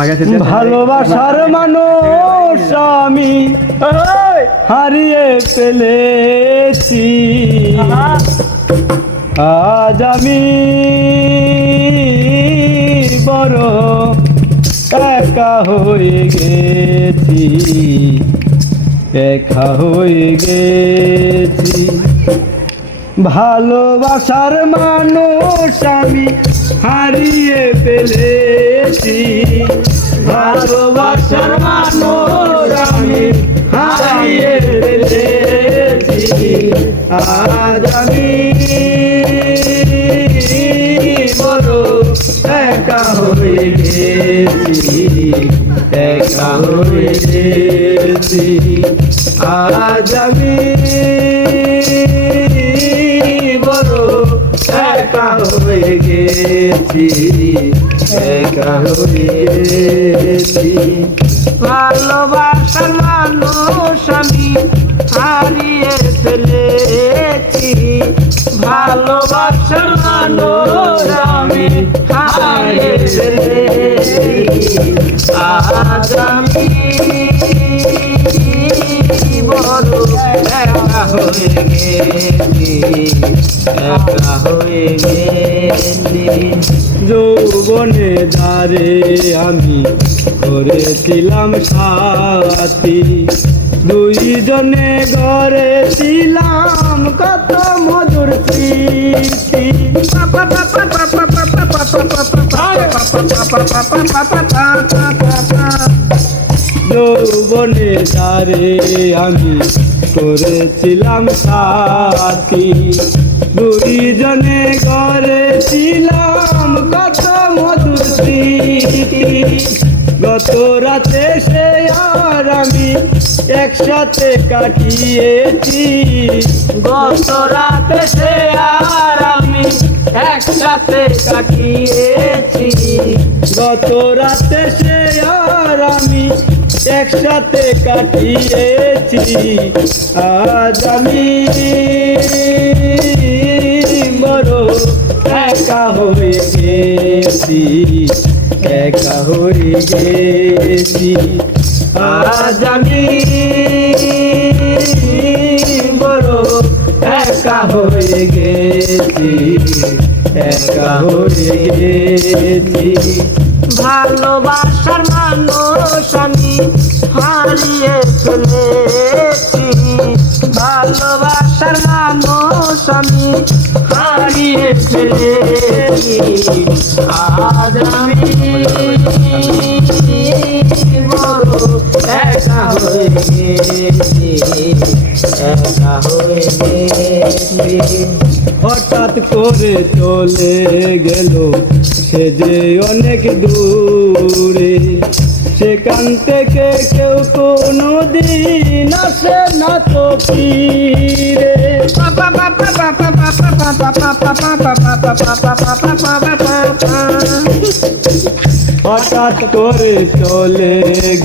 ভালোবাসার মানুষ আমি হারিয়ে ফেলেছি, আজ আমি বড় একা হয়ে গেছি, একা হয়ে গেছি। ভালোবাসার মানুষ আমি হারিয়ে ফেলেছি, ভালোবাসার মানুষ আমি হারিয়ে ফেলেছি, আজ আমি বড় একা হয়ে গেছি, একা হয়ে গেছি, আজ আমি বড় একা হয়ে গেছি, একা হয়ে গেছি। ভালোবাসার মানুষ আমি হারিয়ে ফেলেছি, ভালোবাসার মানুষ আমি হারিয়ে ফেলেছি, আজ আমি বড় একা হয়ে গেছি, একা হয়ে গেছি। যৌবনে দ্বারে আমি করেছিলাম সাথী, দুইজনে গড়েছিলাম কত মধুর স্মৃতি। যৌবনে দ্বারে আমি করেছিলাম সাথী, দুইজনে গড়েছিলাম কত মধুর স্মৃতি। গত রাতে সে আর আমি একসাথে কাটিয়েছি, গত রাতে সে আর আমি একসাথে কাটিয়েছি, গত রাতে সে আর আমি একসাথে কাটিয়েছি, আজ আমি বড় একা হয়ে গেছি, একা হয়ে গেছি, আজ আমি বড় একা হয়ে গেছি, একা হয়ে গেছি। ভালোবাসার মানুষ আমি হারিয়ে ফেলেছি, ভালোবাসার মানুষ আমি হারিয়ে ফেলেছি, আজ আমি বড় একা হয়ে গেছি, একা হয়ে গেছি। হঠাৎ করে চলে গেল সে যে অনেক দূরে, সেখান থেকে কেউ কোনো দিন আসে না তো ফিরে। হঠাৎ করে চলে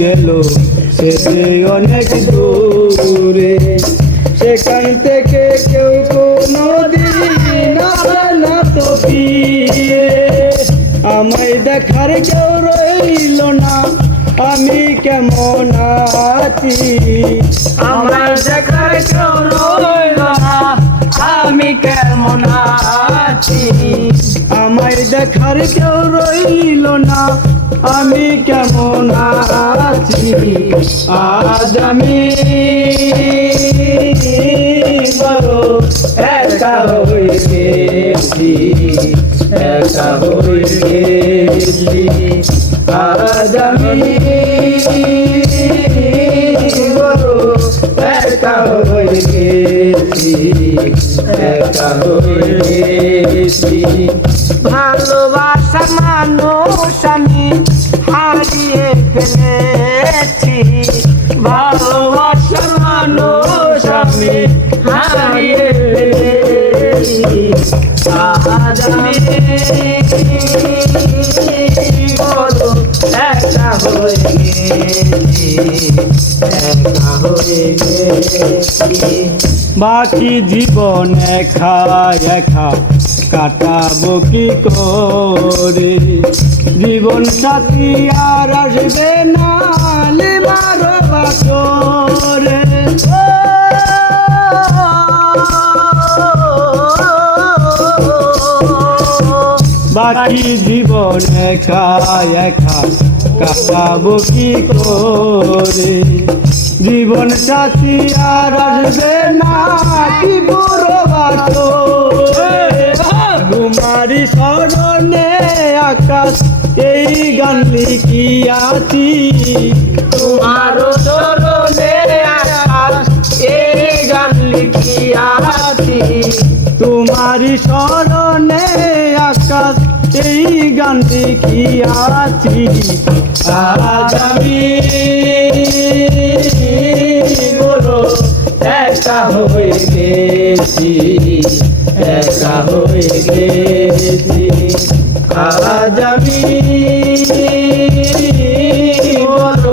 গেল সে যে অনেক দূরে, সেখান থেকে কেউ কোনো দিন আসে না তো ফিরে। আমায় দেখার কেউ রইল না, আমি কেমন আছি, আমায় দেখার কেউ রইল না, আমি কেমন আছি, আমায় দেখার কেউ রইল না, আমি কেমন আছি, আজ আমি বড় একা হয়ে গেছি, একা হয়ে গেছি, আজ আমি বড় একা হয়ে গেছি, একা হয়ে গেছি। ভালোবাসার মানুষ আমি হারিয়ে ফেলেছি, ভালোবাসার মানুষ আমি হারিয়ে ফেলেছি, আজ আমি বড় একা হয়ে গেছি, একা হয়ে গেছি। বাকি জীবন একা একা কাটাবো কি করে, জীবন সাথী আর আসবে না লিমার বাসরে। বাকি জীবন একা একা কাটাবো কি করে, জীবন সাথী আর আসবে না কি বড় বাসরে। তোমারি স্মরণে আকাশ এই গান লিখিয়াছি, তোমার চরণে আকাশ এই গান লিখিয়াছি। তোমারি স্মরণে আকাশ এই গান লিখিয়াছি। আজ আমি বড় একা হয়ে গেছি, একা হয়ে গেছি। আজ আমি বড়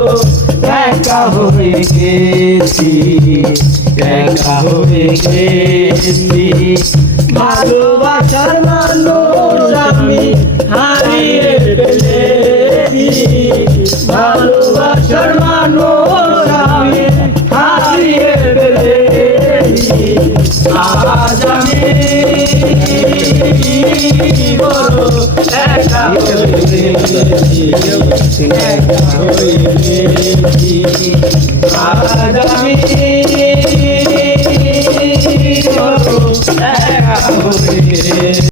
একা হয়ে গেছি, একা হয়ে গেছি। ভালোবাসার মানুষ আমি হারিয়ে ফেলেছি, ভালোবাসার মানুষ আমি হারিয়ে ফেলেছি। আজ আমি বড় একা হয়ে গেছি, একা হয়ে গেছি। আজ আমি বড় একা হয়ে